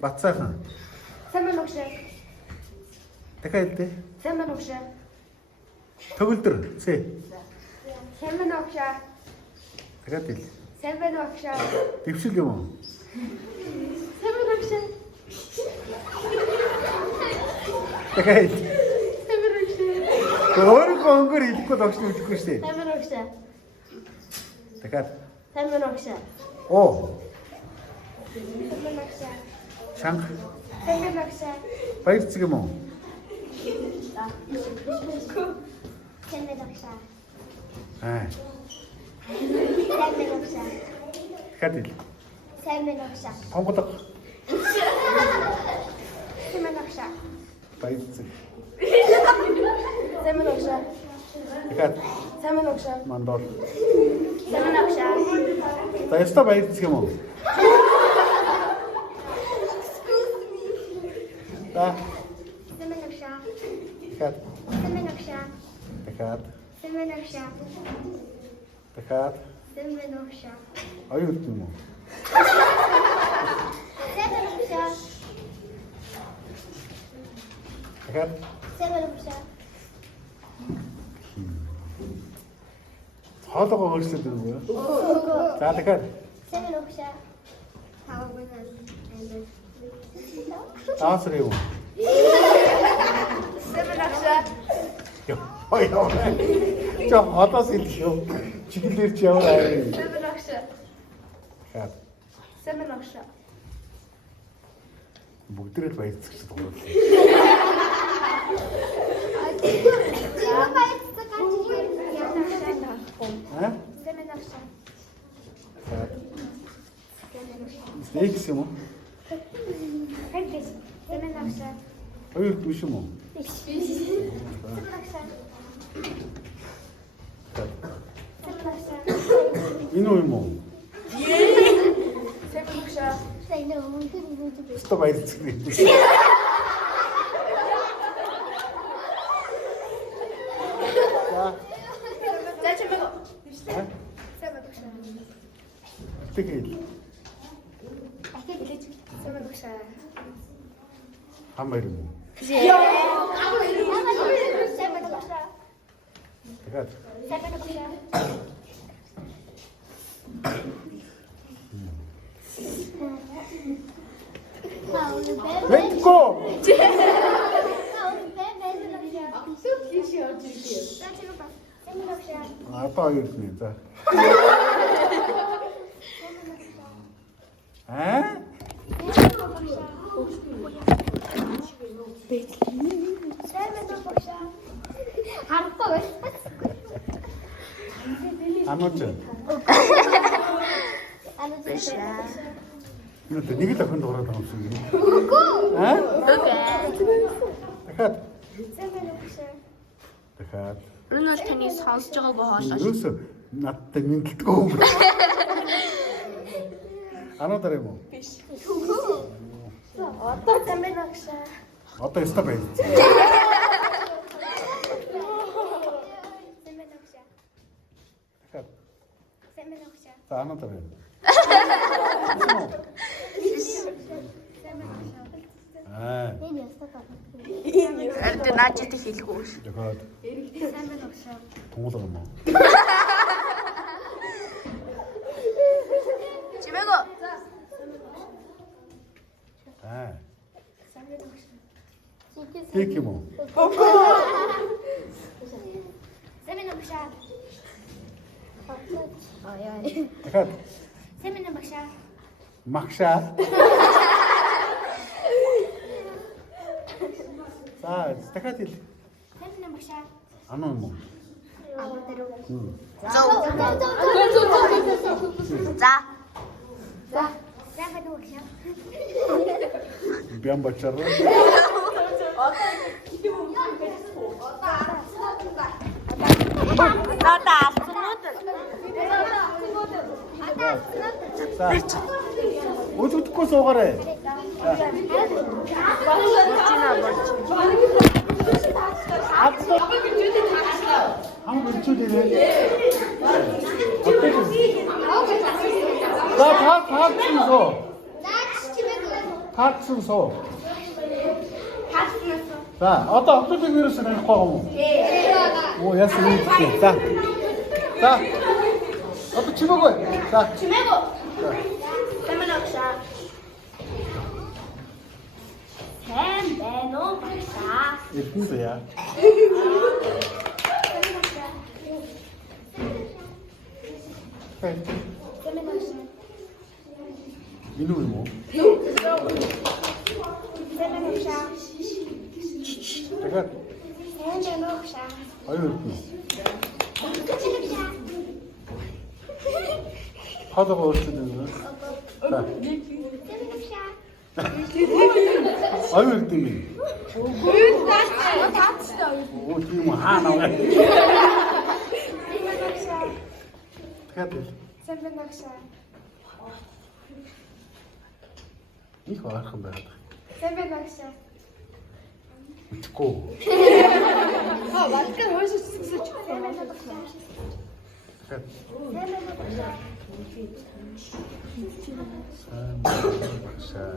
Батсайхан. Сайн байна уу гэж. Дахиад хэлдэ. Сайн байна уу гэж. Төгөлдөр. Сэ. Сайн байна уу гэж. Дахиад хэл. Сайн байна уу гэж. Дэвшил юм уу? Сайн байна уу гэж. Дахиад. Сайн байна уу гэж. Өөрөө өнгөр хэлэхгүй догшин үдэхгүй шүү дээ. Сайн байна уу гэж. Дахиад. Сайн байна уу гэж. Оо. Сайн байна уу гэж. Чанга. Сайн байна уу гэж. Баярцэг юм уу? Сайн байна уу гэж. Аа. Сайн байна уу гэж. Дахиад хэл. Сайн байна уу гэж. Онгодог. Сайн байна уу гэж. Баярцэг. Сайн байна уу гэж. Дахиад. Сайн байна уу гэж. Мандор. Сайн байна уу гэж. За яста баярцэг юм уу? Да. Сайн байна уу гэж. Дахиад. Сайн байна уу гэж. Дахиад. Сайн байна уу гэж. Дахиад. Сайн байна уу гэж. Оюут юм уу? Сайн байна уу гэж. Дахиад. Сайн байна уу гэж. Хоолойгоо өөрчлөд өгөө. За дахиад. Сайн байна уу гэж. Тав байна. Таасар юм. Сайн байна уу гэж. Ой яа. Чо хотоос илхүү. Чиглэлэр чи яваа аа. Сайн байна уу гэж. Дахиад. Сайн байна уу гэж. Бүгдээрээ баярцэг ч дуурал. Чима баярцаг гэж яана. Аа? Сайн байна уу гэж. Стейкс юм уу? Хайгдээ. Сайн байна уу гэж. Оюут биш юм уу? Сайн байна уу гэж. Энэ юм уу? Сайн байна уу гэж. Сайн байна уу гэж. Өстө баярцэг нэг. За. За чимээг. Аа? Сайн байна уу гэж. Тэгэл. Ахиад хэлээч. Сайн байна уу гэж. Хам баяр юм уу? Сайн байна уу гэж. Дахиад. Сайн байна уу гэж. Лекко. Апа оюут нь за. Аа? Харахгүй. Анууч. Биш. Нэг л охин дуурайд байгаа юм шиг. Үгүй. Аа? Үгүй. Дахиад. Сайн байна уу гэж. Дахиад. Энэ бол таны сонсож байгаа боолоо. Юусе надтай мэдлдэггүй юм. Ануудар юм уу? Одоо сайн байна уу гэж. Одоо яста байв. Сайн байна уу гэж. Дахиад. Сайн байна уу гэж. За ануудар юм. Аа. Ард наажид хэлэхгүй. Дахиад. Сайн байна уу гэж. Туулга юм уу? Чимээгөө. Аа. Сайн байна уу гэж. Тик юм уу? Сайн байна уу гэж. Дахиад. Сайн байна уу гэж. Магшаа. За дахиад хэл. Сайн байна уу гэж. Ануу юм уу? Зөө. За. За. Сайн байна уу гэж. Бям бачаар. Надаа алцнууд. За. Өдөртгөө суугаарай. Хам бэлчүүлээ. За таа чинь зөө. Хаацсан суу. Хаснаас. За, одоо автомобиль вирус таних байгаа юм уу? Оо, яасан юм бэ? За. За. Одоо чимээгүй. За. Чимээгүй. Сайн багшаа. Сайн байна уу багшаа? Эдэн заяа. Хэй. Сайн багшаа. Минь юм уу? Сайн багшаа. Тэгэхээр Сайн байна уу багшаа? аюу ирдэ. Багшаа. Хаалга өөрчлөлт юм. За. Сайн багшаа. Аюу ирдэ юм. Таацтай. Оо, тийм үү хаана вэ? Багшаа. Тэгэхээр Сайн багшаа. их хархан байгаад. Сайн багшаа. Итгэхгүй. Багшаа хөөс үсгэж. Сайн багшаа. Тэгэхээр Сайн багшаа. багшаа.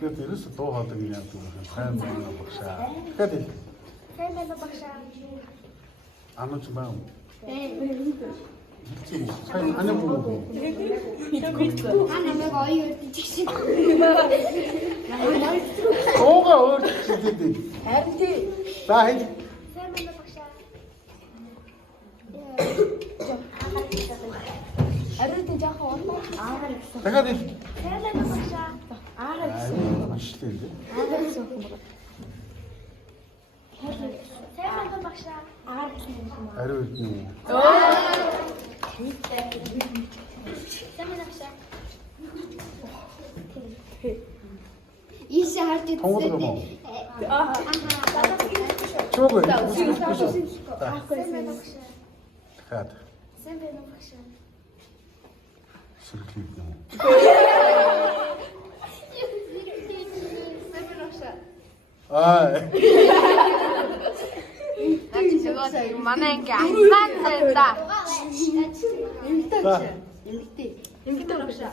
Тэгээд ерөөс дуу хоолойг юм яадаг юм. Сайн байна багшаа. Тэгэхээр Сайн багшаа. анууч баам. Сайн анаа буу. Намайг оюун үрдэж чинь. Ууга өөрчлөлт. Харин тий. За хий. Сайн багшаа. Арид яах вэ? Аараа гэсэн. Тэгэхээр Сайн багшаа. Аараа гэсэн. машин дээ. Аараа гэсэн юм байна. Сайн багшаа. Аараа гэсэн юм байна. Ариу ирдэ юм. Сайн багшаа. Ийшээ харж идсэн. Тонгол юм уу? Аа. Чуугүй. Сайн багшаа. Тэгэхээр Сайн багшаа. сэргэлт юм. Сайн багшаа. Аа. Манай ингээ аймаг да. За. Эмгтэй багшаа.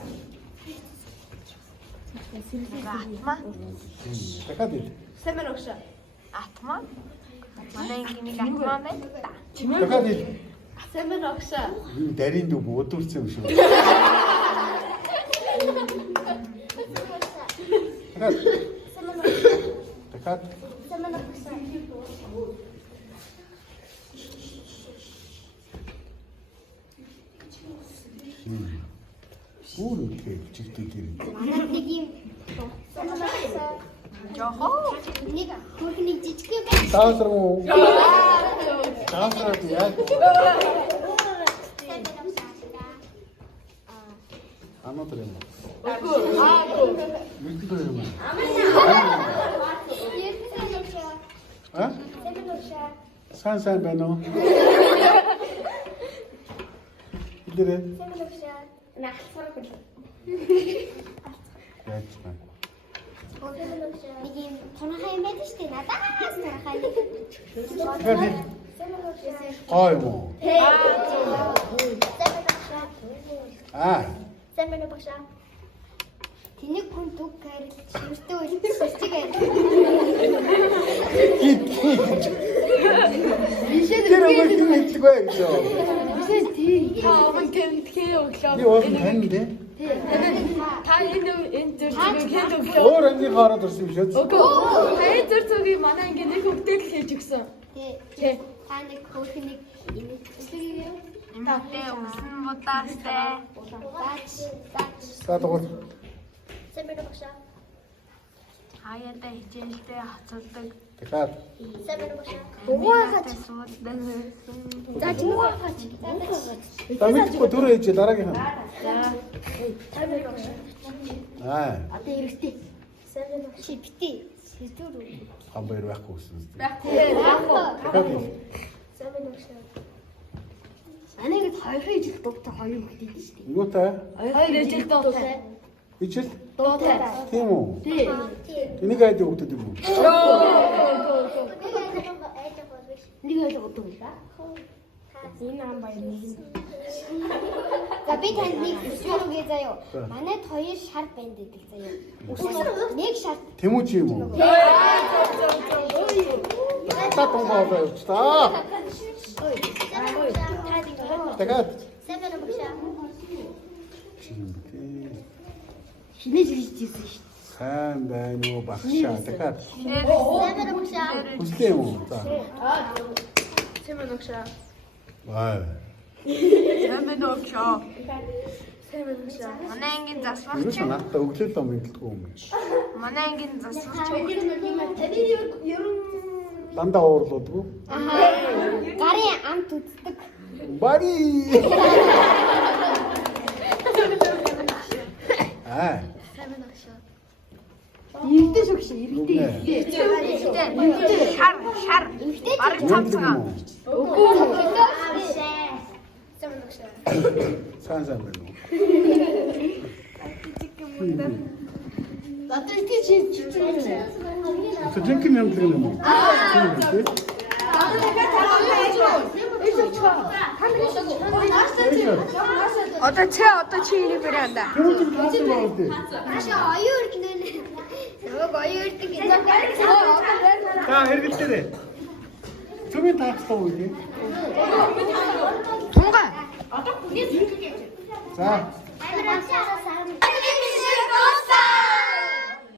Атма. Тэгэхээр Сайн багшаа. Атма. Манай ингээ нэг атма байна да. тэгэхээр Сайн багшаа. энэ дарийн дүү өдөрцөн юм шүү. Тэгэхээр Сайн багшаа. Өөр үгүй чигтэй тийм. Манай нэг юм. Сайн багшаа. Жохоо. Нэг хөрхний жижиг юм байна. Таасар уу? Таасар яа. Анатар юм. Мэдгүй юм. А? Сайн байна уу? Идэрэ. Яаж байна? Нэг юм тонхой юм байдаг шүү дээ. Надаас тонхой. Тэгэхээр ой муу. Аа. Тэнийг хүн түг харил ширтөө үлдчихэж Тэр өөр юм хэлгүй гэж. байгаа. Би өөр тань дээ. Та энэ зүрхийг хэд өглөө. Өөр ангийн хараад ирсэн юм шиг. Хай зүрхийг манай ингэ нэг хөвгдөл хийж өгсөн. Тий. Та нэг хөрхний имэжлэг Эмэгтэй усан будаастай. бач. За дугуй. Сайн байна багшаа. Хаяада хичээлдээ хацуулдаг. Тэгэхээр Сайн байна багшаа. Угаач суудаг. За чимээгач. тамиг төрөө хийж дараагийн. Сайн байна багшаа. Аа. Одоо хэрэгтэй. Сайн байна багшаа. Битээ. Сэдвэр. Хамбар байхгүй гэсэн. Байхгүй. Тэгэхээр Сайн байна багшаа. Аныг хоёр жил дуутай хоёр хөлтэй шүү дээ. юутай? Хоёр жил дуутай. Ичэл Дуутай. тийм үү? Тий. Энийг айд өгдөг юм уу? Нэг хоёр удаа. Энэ ам баяр нэг. За би танд нэг өсвөр үгээ заяа. Манайд 2 шар банд гэдэг заяа. Нэг шар. Тэмүүж юм уу? Та тонгоо явуулчихлаа. Тэгээд Сэвэр багшаа. Хинэж хийж ирсэн шүү. сайн байна уу багшаа. Тэгээд Сэвэр багшаа. хүслээ юм уу? За. Сэмэн өгшөө. Ваа. Сэмэн өгшөө. Сэмэн өгшөө. Манай ангийн засварч. Юу ч надад өглөөлөө мэдлгүй юм. Манай ангийн засварч. Дандаа уурлуудгүй. Гарын амт үздэг. Бари. Аа. Ирдэ шүгш ирдэ. Шар. Бараг цамцгаа. Сайн байна уу? Надад тийм чи чичээ. Жинхэнэ юм л юм уу? Одоо чи ирэх бэрэнда. Машаа оюун үрднэ. Намайг оюун үрдэг гэж. За хэрэглээрэй. Цүмэн таахтаа үү? Тунга. За. Амир авчаа.